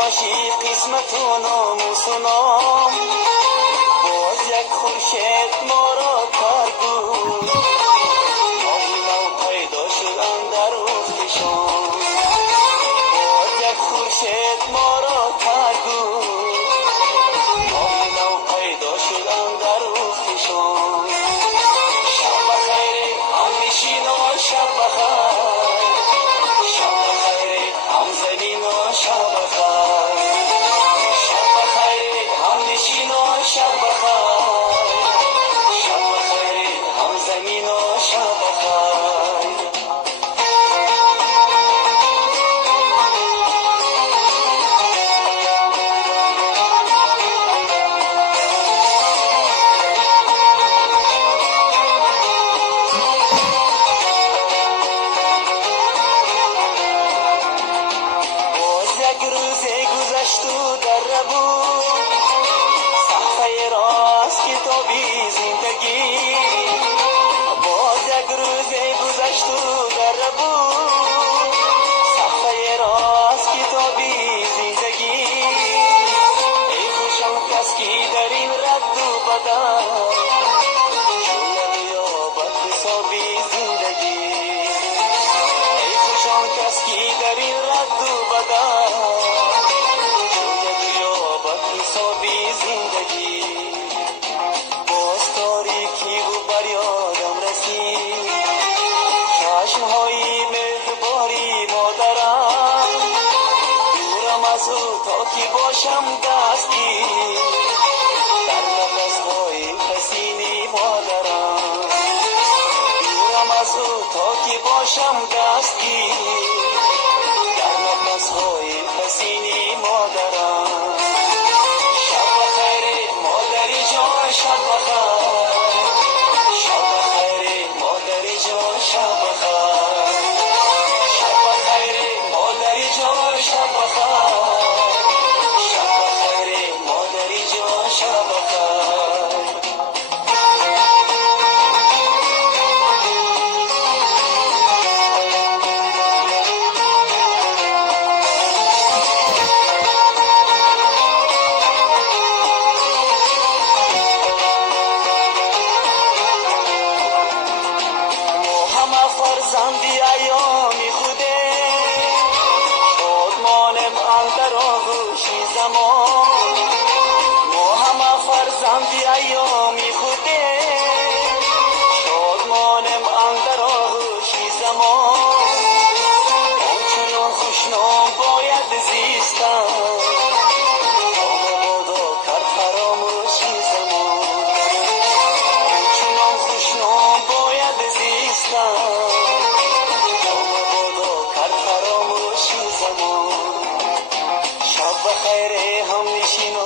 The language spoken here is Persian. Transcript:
باشی قسمت و ناموس و نام، باز یک خورشید ما را تر بود، ماهی نو پیدا شد اندر اختشان، باز یک خورشید ما را تر بود، ماهی نو پیدا شد اندر اختشان. شب بخیر همنشین و شب بخیر، شب بخیر همزمین و شب بخیر، شب بخیر همنشین و شب بخیر، شب بخیر همزمین و شب بخیر. گذشت و در بود صفحه راست کتابی زندگی، باز یک روز گذشت و در بود صفحه راست کتابی زندگی. ای خوشم کس کی در این رد و بدل شاید یابد حسابی زندگی، ای خوشم کس کی در این رد و بدل حسابی زندگی. باز تاریکی و بر یادم رسید چشمهای مهربانی مادرم، دورم از او تا که باشم دستگیر در نفسهای حسینی مادرم، دورم از او تا که باشم دستگیر در نفسهای حسینی مادرم. شب بخیر، شب بخیر مادری جان شب بخیر، شب بخیر مادری جان شب بخیر، شب بخیر مادری جان شب بخیر. فرزندی ایامی خوده شادمانم اندر آغوشی زمان، ما همه فرزندی ایامی خوده شادمانم اندر آغوشی زمان. آنچنان خوشنام باید زیستم تا مبادا کرد فراموشی زمان، آنچنان خوشنام باید زیستم شب بخیر همنشین